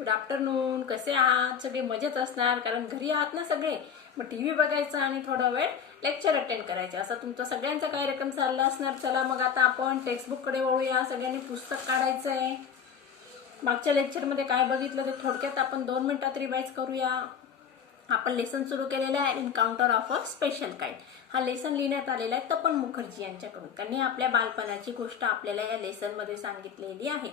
Good afternoon. कसे आहात? सगळे मजेत असणार कारण घरी आहात ना सगळे. मग टीव्ही बघायचा आणि थोडा वेळ लेक्चर अटेंड करायचे असा तुमचा सगळ्यांचा कार्यक्रम चालला असणार. चला मग आता आपण टेक्स्टबुक कडे वळूया. सगळ्यांनी पुस्तक काढायचंय. मागच्या लेक्चरमध्ये काय बघितलं ते थोडक्यात आपण 2 मिनिटात रिवाइज करूया. आपण लेसन सुरू केलेला आहे encounter of a special kind. हा लेसन लिहिण्यात आलेला आहे तपन मुखर्जी यांच्याकडून. त्यांनी आपल्या बालपणाची गोष्ट आपल्याला या लेसन मध्ये सांगितलेली आहे.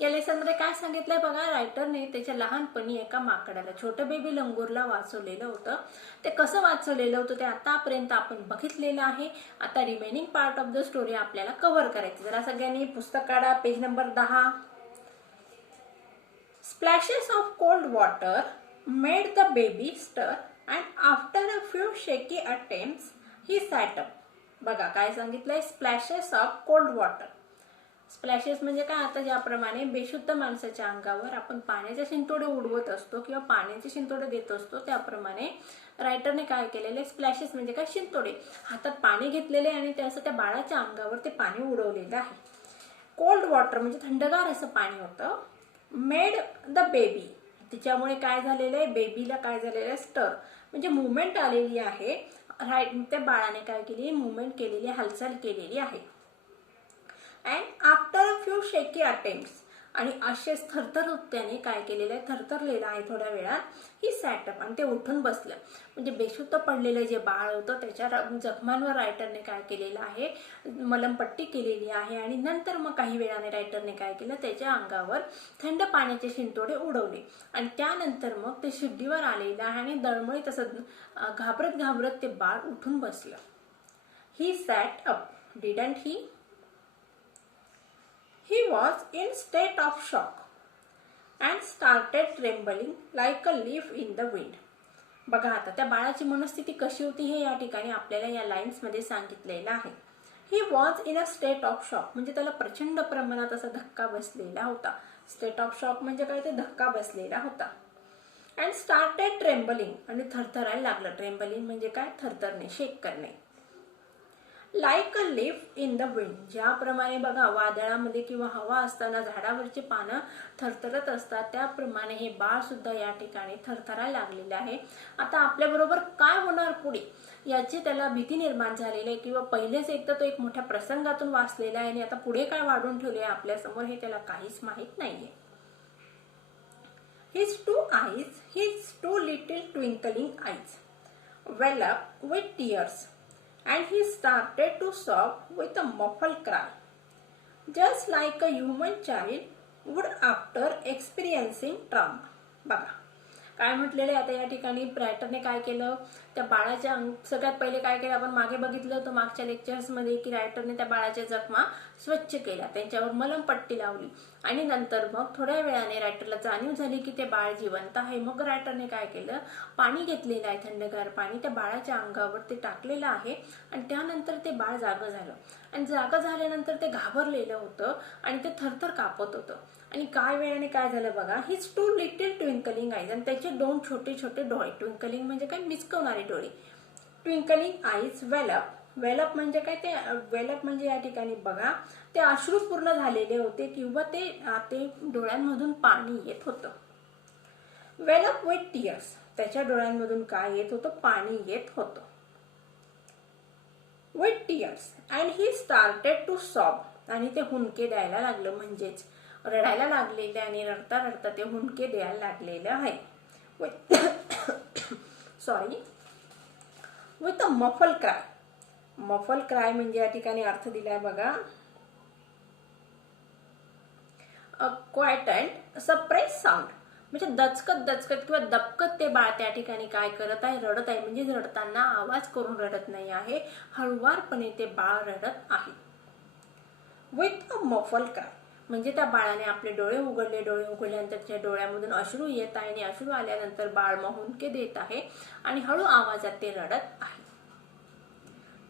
या लेसन मध्ये काय सांगितलंय बघा. रायटरने त्याच्या लहानपणी एका माकडाला, छोटं बेबी लंगूरला वाचवलेलं होतं. ते कसं वाचवलेलं होतं ते आतापर्यंत आपण बघितलेलं आहे. आता remaining part of the story आपल्याला कव्हर करायचं. जरा सगळ्यांनी पुस्तक काढा. Page number 10. Splashes of cold water made the baby stir and after a few shaky attempts he sat up. बघा काय सांगितलंय. Splashes of cold water. Splashes म्हणजे काय? आता ज्याप्रमाणे बेशुद्ध माणसाच्या अंगावर आपण पाण्याचे शिंतोडे उडवत असतो किंवा पाण्याचे शिंतोडे देत असतो त्याप्रमाणे रायटरने काय केलेले. स्प्लॅशेस म्हणजे काय? शिंतोडे. हातात पाणी घेतलेले आणि ते असं त्या बाळाच्या अंगावर ते पाणी उडवलेलं आहे. कोल्ड वॉटर म्हणजे थंडगार असं पाणी होतं. मेड द बेबी, तिच्यामुळे काय झालेलं आहे? बेबीला काय झालेलं आहे? स्टर म्हणजे मुवमेंट आलेली आहे. राईट, त्या बाळाने काय केली? मुवमेंट केलेली, हालचाल केलेली आहे. अँड आफ्टर अ फ्यू शेकी अटेम्प्ट्स, आणि असेच थरथर त्याने काय केलेलं आहे? थरथरलेलं आहे थोड्या वेळात. ही सॅटअप, आणि ते उठून बसलं. म्हणजे बेशुद्ध पडलेलं जे बाळ होतं त्याच्या जखमांवर रायटरने काय केलेलं आहे? मलमपट्टी केलेली आहे. आणि नंतर मग काही वेळाने रायटरने काय केलं? त्याच्या अंगावर थंड पाण्याचे शिंतोडे उडवले. आणि त्यानंतर मग ते शुद्धीवर आलेलं आहे आणि दळमळीत असं घाबरत घाबरत ते बाळ उठून बसलं. He sat up. Didn't he? He was in state of shock and started trembling like a leaf in the wind. बघा आता त्या बाळाची मनस्थिती कशी होती हे या ठिकाणी आपल्याला या लाईन्स मध्ये सांगितलेलं आहे. He was in a state of shock म्हणजे त्याला प्रचंड प्रमाणात असा धक्का बसलेला होता. स्टेट ऑफ शॉक म्हणजे काय? ते धक्का बसलेला होता. and started trembling, आणि थरथरायला लागलं. ट्रेम्बलिंग म्हणजे काय? थरथरणे, शेक करणे. Like a leaf in the wind, ज्याप्रमाणे बघा वादळामध्ये किंवा हवा असताना झाडावरची पानं थरथरत असतात त्याप्रमाणे हे बाळ सुद्धा या ठिकाणी थरथरायला लागलेलं आहे. आता आपल्याबरोबर काय होणार पुढे याची त्याला भीती निर्माण झालेली आहे. किंवा पहिलेच एकदा तो एक मोठ्या प्रसंगातून वाचलेला आहे आणि आता पुढे काय वाढून ठेवले आपल्या समोर हे त्याला काहीच माहित नाहीये. His two little twinkling eyes well up with tears, and he started to sob with a muffled cry, just like a human child would after experiencing trauma. बघा काय म्हटलेलं आहे आता या ठिकाणी. रायटरने काय केलं? त्या बाळाच्या सगळ्यात पहिले काय केलं आपण मागे बघितलं होतं मागच्या लेक्चर्स मध्ये की रायटरने त्या बाळाच्या जखमा स्वच्छ केल्या, त्यांच्यावर मलमपट्टी लावली. आणि नंतर मग थोड्या वेळाने रायटरला जाणीव झाली की ते बाळ जिवंत आहे. मग रायटरने काय केलं? पाणी घेतलेलं आहे, थंडगार पाणी त्या बाळाच्या अंगावर ते टाकलेलं आहे. आणि त्यानंतर ते बाळ जागं झालं. आणि जागं झाल्यानंतर ते घाबरलेलं होतं आणि ते थरथर कापत होतं. आणि काय वेळाने काय झालं बघा. His two little twinkling eyes, आणि त्याचे 2 छोटे छोटे डोळे. ट्विंकलिंग म्हणजे काय? मिचकवणारे डोळे. Twinkling eyes well up. वेलअप म्हणजे काय? ते वेलअप म्हणजे या ठिकाणी बघा ते अश्रूपूर्ण झालेले होते किंवा ते डोळ्यांमधून पाणी येत होतं. वेलअप विथ टीयर्स, त्याच्या डोळ्यांमधून काय येत होतं? पाणी येत होतं. With tears and he started to sob, आणि ते हुंदके द्यायला लागलं म्हणजेच रडायला लागलेले आणि रडता रडता ते हुंदके द्यायला लागलेलं आहे. Sorry, with a muffle cry. Muffle cry म्हणजे या ठिकाणी अर्थ दिलाय बघा. क्वाइट अँड सप्रेस साऊंड म्हणजे दचकत दचकत किंवा दबकत ते बाळ त्या ठिकाणी काय करत आहे? रडत आहे. म्हणजे रडताना आवाज करून रडत नाही आहे, हळुवारपणे ते बाळ रडत आहे. विथ अ मफल क्राय म्हणजे त्या बाळाने आपले डोळे उघडले. डोळे उघडल्यानंतर त्या डोळ्यामधून अश्रू येत आहे आणि अश्रू आल्यानंतर बाळ हुंदके देत आहे आणि हळू आवाजात ते रडत आहे.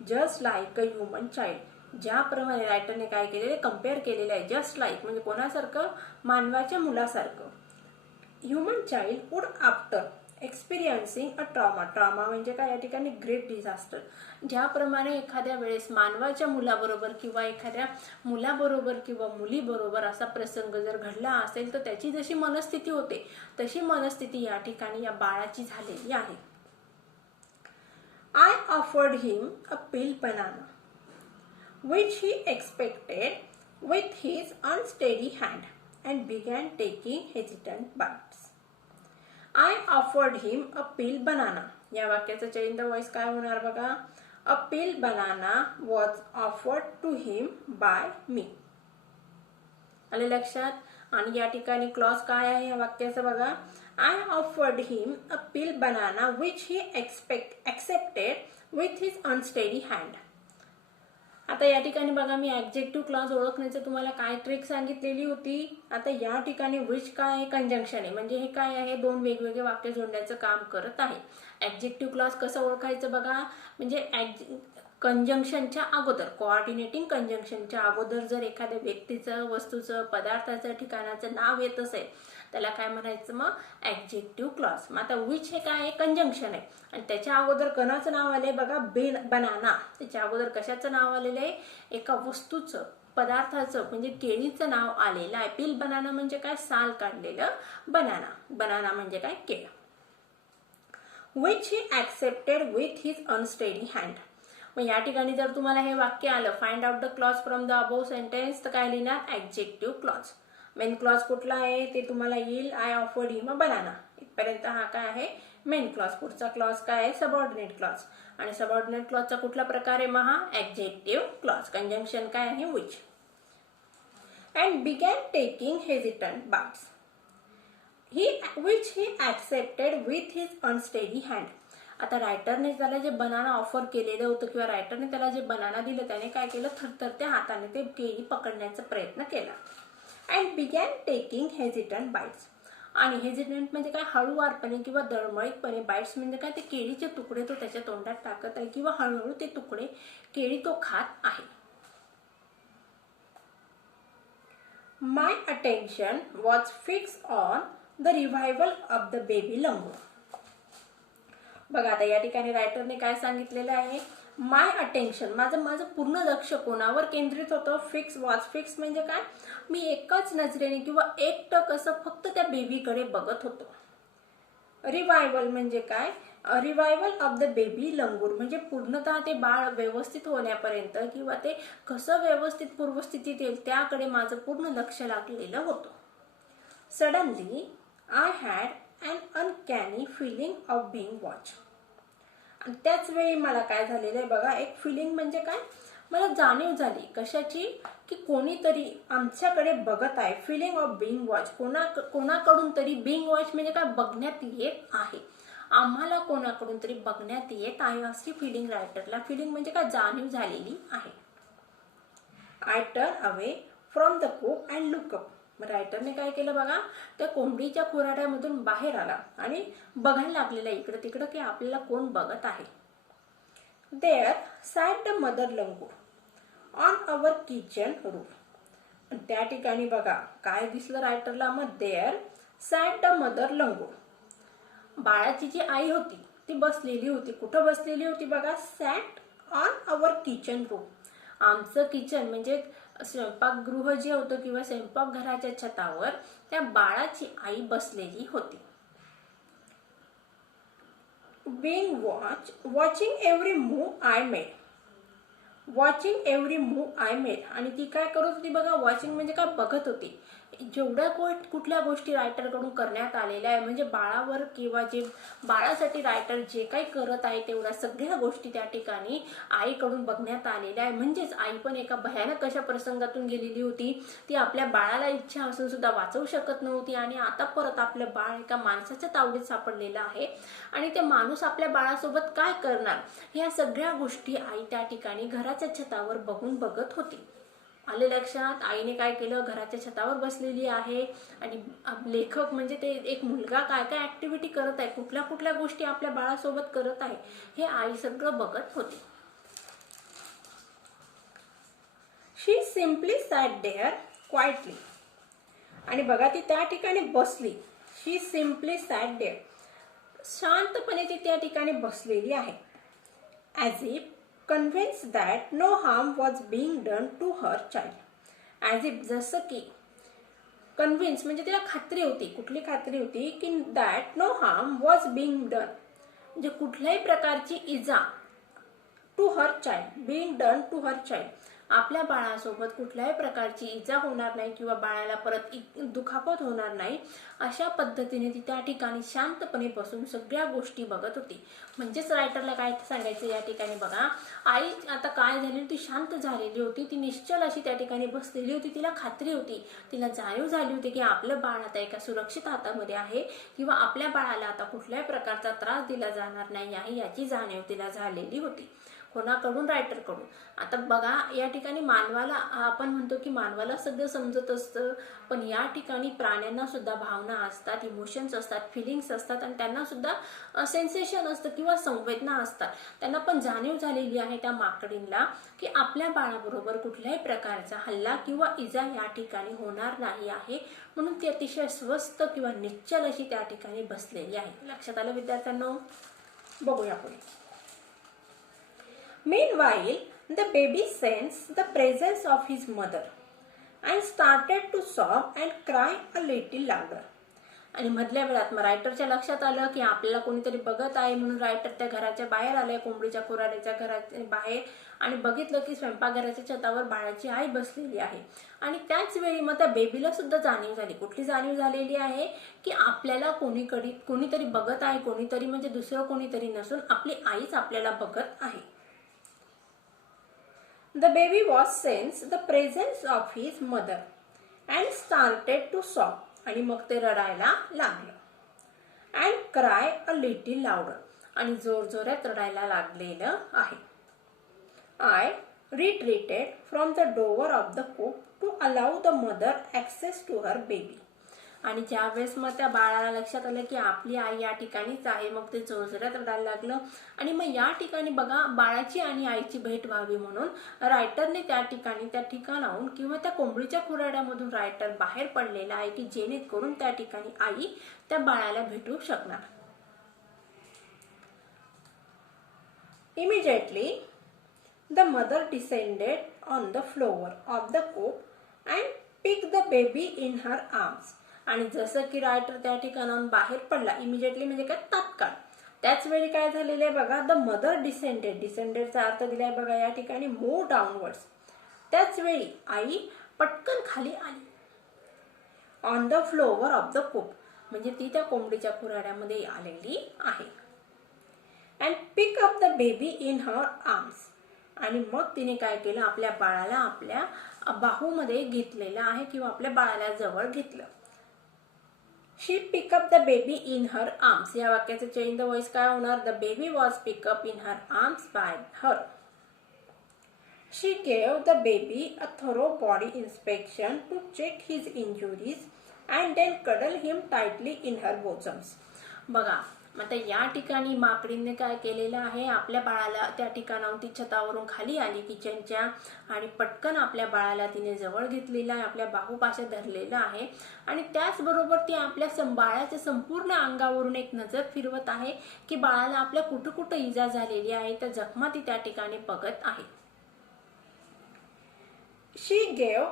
Just like a human child, ज्याप्रमाणे रायटरने काय केलेले? कम्पेअर केलेले आहे. जस्ट लाईक म्हणजे कोणासारखं? मानवाच्या मुलासारखं. Human child would after experiencing a trauma. Trauma म्हणजे काय, या ठिकाणी ग्रेट डिझास्टर. ज्याप्रमाणे एखाद्या वेळेस मानवाच्या मुलाबरोबर किंवा एखाद्या मुलाबरोबर किंवा मुलीबरोबर असा प्रसंग जर घडला असेल तर त्याची जशी मनस्थिती होते तशी मनस्थिती या ठिकाणी या बाळाची झालेली आहे. I offered him a peeled banana, which he expected with his unsteady hand, and began taking hesitant bites. I offered him a peeled banana. या वाक्याचं चेंज द व्हॉइस काय होणार बघा. A peeled banana was offered to him by me. आले लक्षात. आणि या ठिकाणी क्लॉज काय आहे या वाक्याचं बघा. I offered him a peeled banana which he accepted with his unsteady hand. आता या ठिकाणी बघा मी ऍडजेक्टिव्ह क्लॉज ओळखण्याचं तुम्हाला काय ट्रिक सांगितलेली होती. आता या ठिकाणी विच काय आहे, कंजंक्शन आहे. म्हणजे हे काय आहे, दोन वेगवेगळे वाक्य जोडण्याचं काम करत आहे. ऍडजेक्टिव्ह क्लॉज कसं ओळखायचं बघा. म्हणजे कंजंक्शनच्या अगोदर, कोऑर्डिनेटिंग कंजंक्शनच्या अगोदर जर एखाद्या व्यक्तीचं, वस्तूचं, पदार्थाचं, ठिकाणाचं नाव येत असेल त्याला काय म्हणायचं मग, ऍडजेक्टिव्ह क्लॉज. मग आता विच हे काय आहे, कंजंक्शन आहे. आणि त्याच्या अगोदर कोणाचं नाव आलंय बघा, बनाना. त्याच्या अगोदर कशाचं नाव आलेलं आहे, एका वस्तूचं, पदार्थाचं म्हणजे केळीचं नाव आलेलं आहे. पील बनाना म्हणजे काय, साल काढलेलं बनाना. बनाना म्हणजे काय, केळ. Which he accepted with his unsteady hand. मग या ठिकाणी जर तुम्हाला हे वाक्य आलं, find out the clause from the above sentence, तर काय लिहिणार, ऍडजेक्टिव्ह क्लॉज. मेन क्लॉज कुठला आहे ते तुम्हाला येईल. I offered him a banana. इथपर्यंत हा काय आहे, मेन क्लॉज. पुढचा क्लॉज काय आहे, सबऑर्डिनेट क्लॉज. आणि सबऑर्डिनेट क्लॉजचा कुठला प्रकार आहे मग, हा ऍडजेक्टिव्ह क्लॉज. कंजंक्शन काय आहे, which. And begin taking hesitant bytes. which he accepted with his unsteady hand. आता रायटरने त्याला जे बनाना ऑफर केलेलं होतं किंवा रायटरने त्याला जे बनाना दिलं त्याने काय केलं, थरथरत्या हाताने ते केळी पकडण्याचा प्रयत्न केला. And begin taking hesitant bytes. आणि हेजिटंट म्हणजे काय, हळूवारपणे किंवा दळमळीतपणे. बाइट्स म्हणजे काय, ते केळीचे तुकडे तो त्याच्या तोंडात टाकत आहे किंवा हळूहळू ते तुकडे केळी तो खात आहे. My attention was fix on the revival of the baby langur. बघा आता या ठिकाणी रायटरने काय सांगितलेलं आहे, माय अटेन्शन, माझं पूर्ण लक्ष कोणावर केंद्रित होतं. फिक्स वॉज, फिक्स म्हणजे काय, मी एकाच नजरेने किंवा एकटक असं फक्त त्या बेबीकडे बघत होतो. रिव्हायवल म्हणजे काय, रिव्हायवल ऑफ द बेबी लंगूर म्हणजे पूर्णतः ते बाळ व्यवस्थित होण्यापर्यंत किंवा ते कसं व्यवस्थित पूर्वस्थितीत येईल त्याकडे माझं पूर्ण लक्ष लागलेलं होतं. Suddenly I had an uncanny feeling of being watch. आणि त्याच वेळी मला काय झालेलं आहे बघा, एक फिलिंग म्हणजे काय, मला जाणीव झाली कशाची, की कोणीतरी आमच्याकडे बघत आहे. फिलिंग ऑफ बिंग वॉच, कोणाकडून तरी. बिंग वॉच म्हणजे काय, बघण्यात येत आहे. आम्हाला कोणाकडून तरी बघण्यात येत आहे अशी फिलिंग रायटरला. फिलिंग म्हणजे काय, जाणीव झालेली आहे. I turn away from the coop and look up. रायटरने काय केलं बघा, त्या कोंबडीच्या खुराड्यामधून बाहेर आला आणि बघायला लागलेला इकडं तिकडं की आपल्याला कोण बघत आहे. There sat the mother langur on our kitchen roof. त्या ठिकाणी बघा काय दिसलं रायटरला, मग there sat the mother langur. बाळाची जी आई होती ती बसलेली होती. कुठं बसलेली होती बघा, सॅट ऑन अवर किचन रूफ. आमचं किचन म्हणजे स्वयंपाकगृह जे होतं किंवा स्वयंपाकघराच्या छतावर त्या बाळाची आई बसलेली होती. Binge watching every move I made. Watching every move I made. आणि ती काय करत होती बघा, वॉचिंग म्हणजे काय, बघत होती. जेवढ्या कुठल्या गोष्टी रायटरकडून करण्यात आलेल्या आहे म्हणजे बाळावर किंवा जे बाळासाठी रायटर जे काही करत आहे तेवढ्या सगळ्या गोष्टी त्या ठिकाणी आईकडून बघण्यात आलेल्या आहे. म्हणजेच आई पण एका भयानक अशा प्रसंगातून गेलेली होती. ती आपल्या बाळाला इच्छा असून सुद्धा वाचवू शकत नव्हती आणि आता परत आपलं बाळ एका माणसाच्या तावडीत सापडलेलं आहे आणि ते माणूस आपल्या बाळासोबत काय करणार, ह्या सगळ्या गोष्टी आई त्या ठिकाणी घराच्या छतावर बघत होती. आले लक्षात. आईने काय केलं, घराच्या छतावर बसलेली आहे आणि लेखक म्हणजे ते एक मुलगा काय काय ऍक्टिव्हिटी करत आहे, कुठल्या कुठल्या गोष्टी आपल्या बाळासोबत करत आहे हे आई सगळं बघत होती. She simply sat there quietly. आणि बघा ती त्या ठिकाणी बसली. She simply sat there. शांतपणे ती त्या ठिकाणी बसलेली आहे. As if convinced that no harm was being done to her child. As if जसं की कन्व्हिन्स म्हणजे तिला खात्री होती. कुठली खात्री होती की that no harm was being done म्हणजे कुठल्याही प्रकारची इजा to her child, being done to her child, आपल्या बाळासोबत कुठल्याही प्रकारची इजा होणार नाही किंवा बाळाला परत दुखापत होणार नाही अशा पद्धतीने ती त्या ठिकाणी शांतपणे बसून सगळ्या गोष्टी बघत होती. म्हणजेच रायटरला काय सांगायचं या ठिकाणी बघा, आई आता काय झाली, ती शांत झालेली होती, ती निश्चल अशी त्या ठिकाणी बसलेली होती. तिला खात्री होती, तिला जाणीव झाली होती की आपलं बाळ आता एका सुरक्षित हातामध्ये आहे किंवा आपल्या बाळाला आता कुठल्याही प्रकारचा त्रास दिला जाणार नाही आहे याची जाणीव तिला झालेली होती. कोणाकडून? रायटरकडून. आता बघा या ठिकाणी मानवाला, आपण म्हणतो की मानवाला सगळं समजत असतं, पण या ठिकाणी प्राण्यांना सुद्धा भावना असतात, इमोशन्स असतात, फिलिंग्स असतात आणि त्यांना सुद्धा सेन्सेशन असतं किंवा संवेदना असतात. त्यांना पण जाणीव झालेली आहे त्या माकडींना की आपल्या बाळाबरोबर कुठल्याही प्रकारचा हल्ला किंवा इजा या ठिकाणी होणार नाही आहे, म्हणून ती अतिशय स्वस्थ किंवा निश्चल अशी त्या ठिकाणी बसलेली आहे. लक्षात आलं विद्यार्थ्यांनो? बघूया पुढे. Meanwhile, the baby sensed the presence of his mother and started to sob and cry a little louder. आणि मधल्या वेळात मग रायटरच्या लक्षात आलं की आपल्याला कोणीतरी बघत आहे, म्हणून रायटर त्या घराच्या बाहेर आले, कोंबडीच्या खुराड्याच्या घराच्या बाहेर, आणि बघितलं की स्वयंपाकघराच्या छतावर बाळाची आई बसलेली आहे. आणि त्याच वेळी मग त्या बेबीला सुद्धा जाणीव झाली. कुठली जाणीव झालेली आहे की आपल्याला कोणीतरी बघत आहे, कोणीतरी म्हणजे दुसरं कोणीतरी नसून आपली आईच आपल्याला बघत आहे. The baby was sensed the presence of his mother and started to sob. आणि मग ते रडायला लागलं. And cry a little louder. आणि जोरजोरात रडायला लागलेलं आहे. I retreated from the door of the coop to allow the mother access to her baby. आणि ज्यावेळेस मग त्या बाळाला लक्षात आलं की आपली आई या ठिकाणीच आहे, मग ते जोरजोरात रडायला लागलं. आणि मग या ठिकाणी बघा, बाळाची आणि आईची भेट व्हावी म्हणून रायटरने त्या ठिकाणाहून किंवा त्या कोंबडीच्या खुराड्यामधून रायटर बाहेर पडलेला आहे की जेणेकरून त्या ठिकाणी आई त्या बाळाला भेटू शकणार. Immediately, the mother descended on the floor of the coop and picked the baby in her arms. आणि जसं की रायटर त्या ठिकाणाहून बाहेर पडला, इमिजिएटली म्हणजे काय, तात्काळ, त्याच वेळी काय झालेलं आहे बघा, द मदर डिसेंडेडचा अर्थ दिलाय बघा या ठिकाणी मूव डाऊनवर्ड्स. त्याच वेळी आई पटकन खाली आली. On the floor of the coop म्हणजे ती त्या कोंबडीच्या खुराड्यामध्ये आलेली आहे. And pick up the baby in her arms. आणि मग तिने काय केलं, आपल्या बाळाला आपल्या बाहूमध्ये घेतलेलं आहे किंवा आपल्या बाळाला जवळ घेतलं. She pick up the baby in her arms. या वाक्याचं चेंज द व्हॉइस काय होणार, the baby was pick up in her arms by her. She gave the baby a thorough body inspection to check his injuries and then cuddle him tightly in her bosoms. बघा, आता या ठिकाणी माकडीने काय केलेलं आहे, आपल्या बाळाला त्या ठिकाणाहून ती छतावरून खाली आली किचनच्या आणि पटकन आपल्या बाळाला तिने जवळ घेतलेला आहे, आपल्या बाहूपाशी धरलेलं आहे. आणि त्याचबरोबर ती आपल्या बाळाच्या संपूर्ण अंगावरून एक नजर फिरवत आहे की बाळाला आपल्या कुठं कुठं इजा झालेली आहे, त्या जखमा ती त्या ठिकाणी बघत आहे. She gave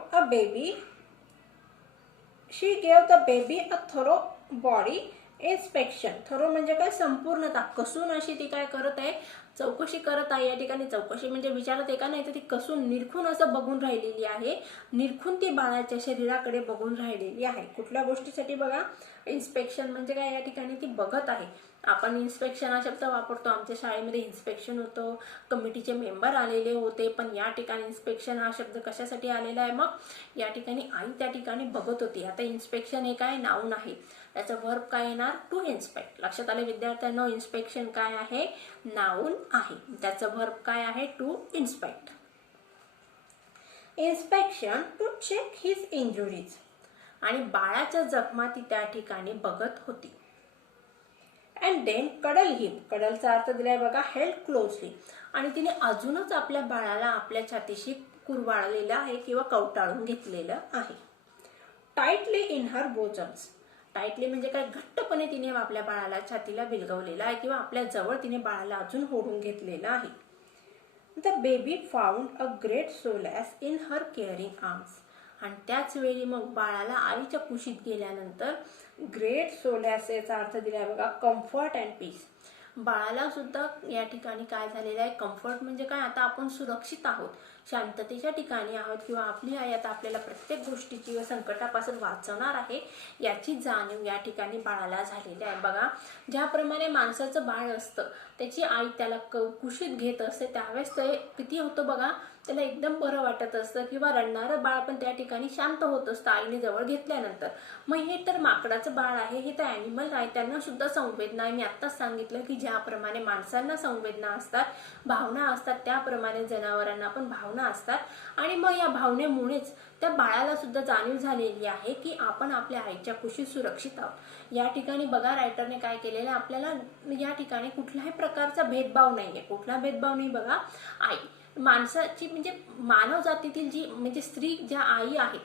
the baby a thorough body inspection. Thorough म्हणजे काय, संपूर्णता, कसून अशी ती काय करत आहे, चौकशी करत आहे. या ठिकाणी चौकशी म्हणजे विचारत आहे का, नाही तर ती कसून निरखून असं बघून राहिलेली आहे. निरखून ती बाळाच्या शरीराकडे बघून राहिलेली आहे. कुठल्या गोष्टीसाठी बघा, इन्स्पेक्शन म्हणजे काय, या ठिकाणी ती बघत आहे. आपण इन्स्पेक्शन हा शब्द वापरतो, आमच्या शाळेमध्ये इन्स्पेक्शन होतं, कमिटीचे मेंबर आलेले होते, पण या ठिकाणी इन्स्पेक्शन हा शब्द कशासाठी आलेला आहे, मग या ठिकाणी आई त्या ठिकाणी बघत होती. आता इन्स्पेक्शन हे काय, नाऊन आहे, त्याचं वर्ब काय येणार, टू इन्स्पेक्ट. लक्षात आले विद्यार्थ्यांनो, इन्स्पेक्शन काय आहे, नाऊन आहे, त्याचं वर्ब काय आहे, to inspect. Inspection to check his injuries. आणि बाळाच्या जखमा ती त्या ठिकाणी बघत होती. अँड देन कडल हिम, कडलचा अर्थ दिलाय बघा, हेल्ड क्लोजली. आणि तिने अजूनच आपल्या बाळाला आपल्या छातीशी कुरवाळलेलं आहे किंवा कवटाळून घेतलेलं आहे. Tightly in her bosoms. Tightly म्हणजे काय घट्टपणे तिने आपल्या बाळाला छातीला बिलगवलेला आहे किंवा आपल्या जवळ तिने बाळाला अजून ओढून घेतलेलं आहे. The baby found a great solace in her caring arms. आणि त्याच वेळी मग बाळाला आईच्या कुशीत गेल्यानंतर ग्रेट सोलॅस याचा अर्थ दिलाय बघा, कम्फर्ट अँड पीस. बाळाला सुद्धा या ठिकाणी काय झालेलं आहे, कम्फर्ट म्हणजे काय, आता आपण सुरक्षित आहोत, शांततेच्या ठिकाणी आहोत किंवा आपली आई आता आपल्याला प्रत्येक गोष्टीची व संकटापासून वाचवणार आहे याची जाणीव या ठिकाणी बाळाला झालेली आहे. बघा, ज्याप्रमाणे माणसाचं बाळ असतं, त्याची आई त्याला कुशीत घेत असते त्यावेळेस ते किती होतं बघा, त्याला एकदम बरं वाटत असतं किंवा रडणारं बाळ पण त्या ठिकाणी शांत होत असतं आईने जवळ घेतल्यानंतर. मग हे तर माकडाचं बाळ आहे, हे तर ॲनिमल आहे, त्यांना सुद्धा संवेदना आहे. मी आत्ताच सांगितलं की ज्याप्रमाणे माणसांना संवेदना असतात, भावना असतात, त्याप्रमाणे जनावरांना पण भावना असतात. आणि मग या भावनेमुळेच त्या बाळाला सुद्धा जाणीव झालेली आहे की आपण आपल्या आईच्या कुशीत सुरक्षित आहोत. या ठिकाणी बघा, रायटरने काय केलेलं, आपल्याला या ठिकाणी कुठल्याही प्रकारचा भेदभाव नाहीये. कुठला भेदभाव नाही बघा. आई माणसाची म्हणजे मानव जातीतील जी म्हणजे स्त्री ज्या आई आहेत,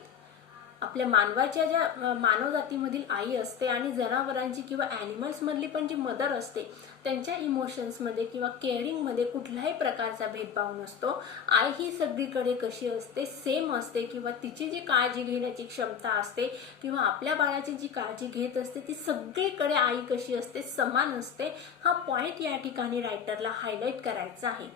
आपल्या मानवाच्या ज्या मानव जातीमधील आई असते आणि जनावरांची किंवा ॲनिमल्स मधली पण जी मदर असते, त्यांच्या इमोशन्समध्ये किंवा केअरिंगमध्ये कुठल्याही प्रकारचा भेदभाव नसतो. आई ही सगळीकडे कशी असते, सेम असते किंवा तिची जी काळजी घेण्याची क्षमता असते किंवा आपल्या बाळाची जी काळजी घेत असते ती सगळीकडे आई कशी असते, समान असते. हा पॉइंट या ठिकाणी रायटरला हायलाइट करायचा आहे.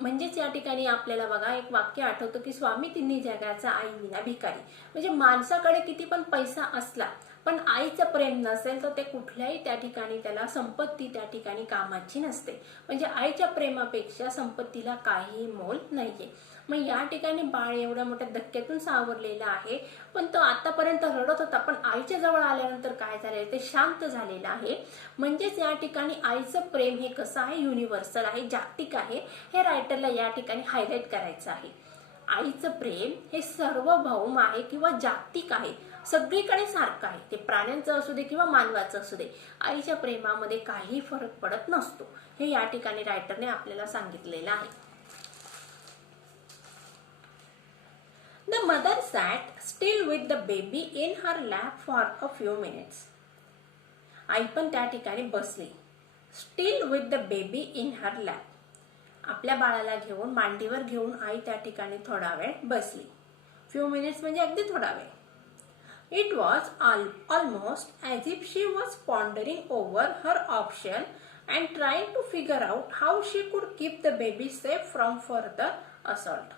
म्हणजेच या ठिकाणी आपल्याला बघा एक वाक्य आठवतं की स्वामी तिन्ही जगाचा आई विना भिकारी. म्हणजे माणसाकडे किती पण पैसा असला पण आईचं प्रेम नसेल तर ते कुठल्याही त्या ठिकाणी त्याला संपत्ती त्या ठिकाणी कामाची नसते. म्हणजे आईच्या प्रेमापेक्षा संपत्तीला काहीही मोल नाहीये. मग या ठिकाणी बाळ एवढ्या मोठ्या धक्क्यातून सावरलेला आहे, पण तो आतापर्यंत रडत होता, पण आईच्या जवळ आल्यानंतर काय झालेलं, ते शांत झालेलं आहे. म्हणजेच या ठिकाणी आईचं प्रेम हे कसं आहे, युनिव्हर्सल आहे, जागतिक आहे, हे रायटरला या ठिकाणी हायलाइट करायचं आहे. आईचं प्रेम हे सार्वभौम आहे किंवा जागतिक आहे, सगळीकडे सारखं आहे. ते प्राण्यांचं असू दे किंवा मानवाचं असू दे, आईच्या प्रेमामध्ये काही फरक पडत नसतो. हे या ठिकाणी रायटरने आपल्याला सांगितलेलं आहे. The mother sat still with the baby in her lap for a few minutes. आई पण त्या ठिकाणी बसली. Still with the baby in her lap. आपल्या बाळाला घेऊन मांडीवर घेऊन आई त्या ठिकाणी थोडा वेळ बसली. Few minutes म्हणजे अगदी थोडा वेळ. It was almost as if she was pondering over her option and trying to figure out how she could keep the baby safe from further assault.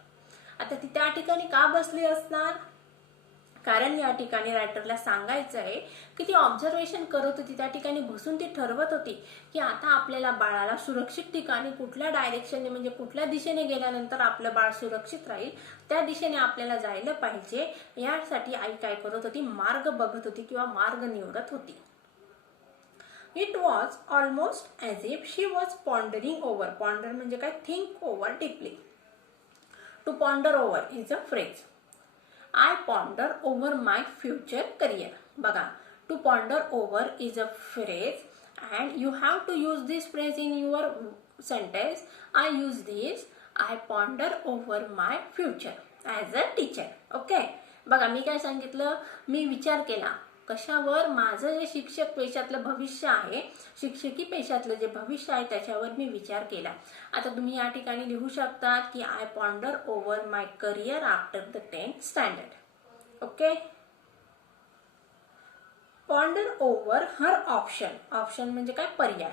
आता ती त्या ठिकाणी का बसली असणार, कारण या ठिकाणी रायटरला सांगायचं आहे की ती ऑब्झर्वेशन करत होती, त्या ठिकाणी बसून ती ठरवत होती की आता आपल्याला बाळाला सुरक्षित ठिकाणी कुठल्या डायरेक्शनने म्हणजे कुठल्या दिशेने गेल्यानंतर आपलं बाळ सुरक्षित राहील त्या दिशेने आपल्याला जायला पाहिजे. यासाठी आई काय करत होती, मार्ग बघत होती किंवा मार्ग निवडत होती. It was almost as if she was pondering over. Ponder म्हणजे काय, think over deeply. To ponder over is a phrase. I ponder over my future career. बघा, to ponder over is a phrase and you have to use this phrase in your sentence. I use this. I ponder over my future as a teacher. Okay. बघा, मी काय सांगितलं, मी विचार केला कशावर, माझं जे शिक्षक पेशातलं भविष्य आहे, शिक्षकी पेशातलं जे भविष्य आहे त्याच्यावर मी विचार केला. आता तुम्ही या ठिकाणी लिहू शकता की I ponder over my career after the 10th standard. Okay. Ponder over her option. Option म्हणजे काय, पर्याय.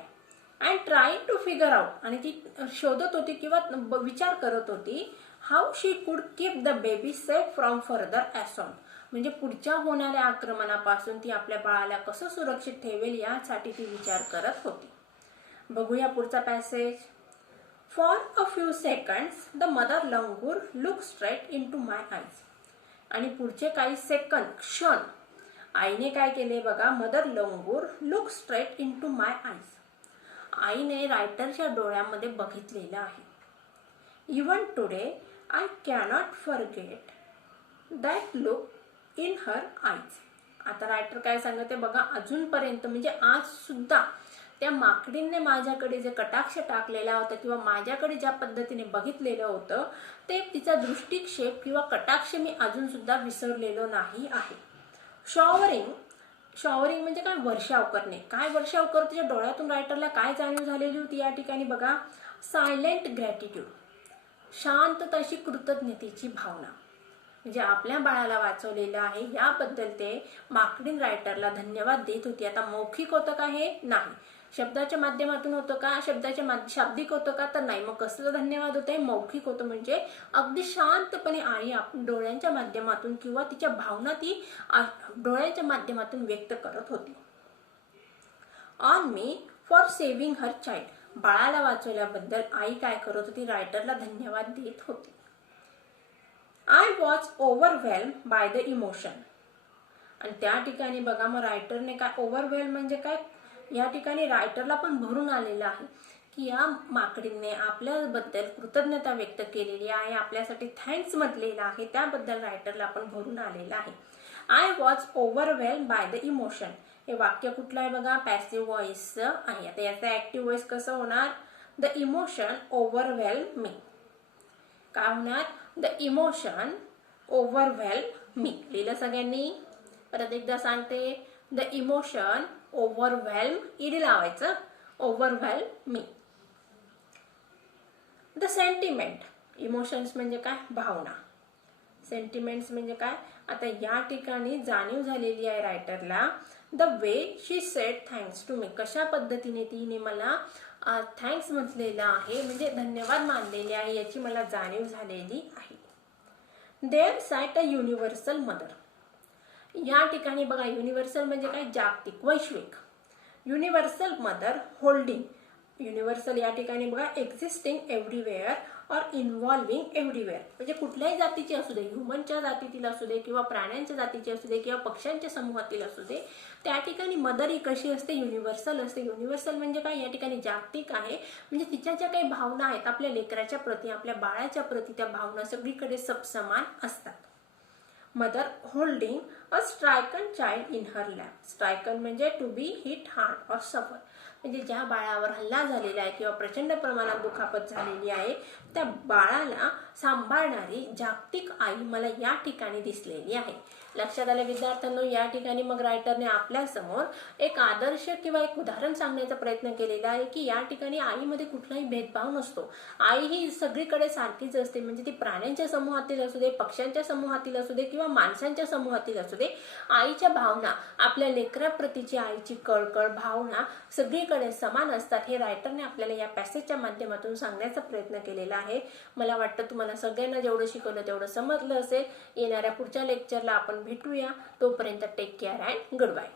And trying to figure out, आणि ती शोधत होती किंवा विचार करत होती हाऊ शी कुड keep the baby safe from further assault. म्हणजे पुढच्या होणाऱ्या आक्रमणापासून ती आपल्या बाळाला कसं सुरक्षित ठेवेल यासाठी ती विचार करत होती. बघूया पुढचा passage. For a few seconds the mother langur look straight into my eyes. आणि पुढचे काही सेकंद, क्षण, आईने काय केले बघा, mother langur look straight into my eyes. आईने रायटरच्या डोळ्यामध्ये बघितलेलं आहे. Even today I cannot forget that look in her eyes. आता रायटर काय सांगते बघा, अजूनपर्यंत म्हणजे आज सुद्धा त्या माकडीने माझ्याकडे जे कटाक्ष टाकलेला होता किंवा माझ्याकडे ज्या पद्धतीने बघितलेलं होतं ते तिचा दृष्टिक्षेप किंवा कटाक्ष मी अजून सुद्धा विसरलेलो नाही आहे. शॉवरिंग म्हणजे काय, वर्षाव करणे. काय वर्षाव करतो, तिच्या डोळ्यातून रायटरला काय जाणीव झालेली होती या ठिकाणी बघा, सायलेंट ग्रॅटिट्यूड, शांत तशी कृतज्ञतेची भावना. म्हणजे आपल्या बाळाला वाचवलेलं आहे याबद्दल ते माकडीन रायटरला धन्यवाद देत होती. आता मौखिक होतं का हे, नाही. शब्दाच्या माध्यमातून होतं का, शाब्दिक होतं का, तर नाही. मग कसलं धन्यवाद होते, मौखिक होतं. म्हणजे अगदी शांतपणे आई डोळ्यांच्या माध्यमातून किंवा तिच्या भावना ती डोळ्यांच्या माध्यमातून व्यक्त करत होती. On me for saving her child, बाळाला वाचवल्याबद्दल आई काय करत होती, रायटरला धन्यवाद देत होती. I was overwhelm by the emotion. आणि त्या ठिकाणी बघा मग रायटरने काय, ओव्हरवेल्म म्हणजे काय, या ठिकाणी रायटरला पण भरून आलेलं आहे की या माकडीने आपल्याबद्दल कृतज्ञता व्यक्त केलेली आहे, आपल्यासाठी थँक्स म्हटलेलं आहे, त्याबद्दल रायटरला पण भरून आलेलं आहे. I was overwhelm by the emotion. हे वाक्य कुठलं आहे बघा, पॅसिव्ह व्हॉइस आहे. आता याचा ऍक्टिव्ह व्हॉइस कसं होणार, द इमोशन ओव्हरवेल्म मी. काय होणार, द इमोशन ओव्हरवेल्म मी. लिहिलं सगळ्यांनी, परत एकदा सांगते, द इमोशन ओव्हरवेल्म, ईडी लावायचं, overwhelm me. The sentiment, emotions म्हणजे काय, भावना. सेंटिमेंट्स म्हणजे काय, आता या ठिकाणी जाणीव झालेली आहे रायटरला, the way she said thanks to me, कशा पद्धतीने तिने मला थँक्स म्हटलेलं आहे, म्हणजे धन्यवाद मानलेले आहे, याची मला जाणीव झालेली आहे. There sat a universal mother. या ठिकाणी बघा, युनिव्हर्सल म्हणजे काय, जागतिक, वैश्विक. Universal mother holding. युनिव्हर्सल या ठिकाणी बघा, existing everywhere or involving everywhere, म्हणजे कुठल्याही जातीची असू दे, ह्युमनच्या जातीतील असू दे किंवा प्राण्यांच्या जातीची असू दे किंवा पक्ष्यांच्या समूहातील असू दे, त्या ठिकाणी मदर ही कशी असते, युनिव्हर्सल असते. युनिव्हर्सल म्हणजे काय, या ठिकाणी जागतिक आहे, म्हणजे तिच्या ज्या काही भावना आहेत आपल्या लेकराच्या प्रती, आपल्या बाळाच्या प्रती, त्या भावना सगळीकडे सबसमान असतात. Mother holding a stricken child in her lap. Stricken म्हणजे to be hit hard or suffer, म्हणजे ज्या बाळावर हल्ला झालेला आहे किंवा प्रचंड प्रमाणात दुखापत झालेली आहे, त्या बाळाला सांभाळणारी जागतिक आई मला या ठिकाणी दिसलेली आहे. लक्षात आले विद्यार्थ्यांनो, या ठिकाणी मग रायटरने आपल्या समोर एक आदर्श किंवा एक उदाहरण सांगण्याचा प्रयत्न केलेला आहे की या ठिकाणी आईमध्ये कुठलाही भेदभाव नसतो. आई ही सगळीकडे सारखीच असते, म्हणजे ती प्राण्यांच्या समूहातील असू दे, पक्ष्यांच्या समूहातील असू दे किंवा माणसांच्या समूहातील असू दे, आईच्या भावना, आपल्या लेकराप्रतीची आईची कळकळ, भावना सगळीकडे समान असतात. हे रायटरने आपल्याला या पॅसेजच्या माध्यमातून सांगण्याचा प्रयत्न केलेला आहे. मला वाटतं तुम्हाला सगळ्यांना जेवढं शिकवलं तेवढं समजलं असेल. येणाऱ्या पुढच्या लेक्चरला आपण भेटूया. तोपर्यंत take care and good bye.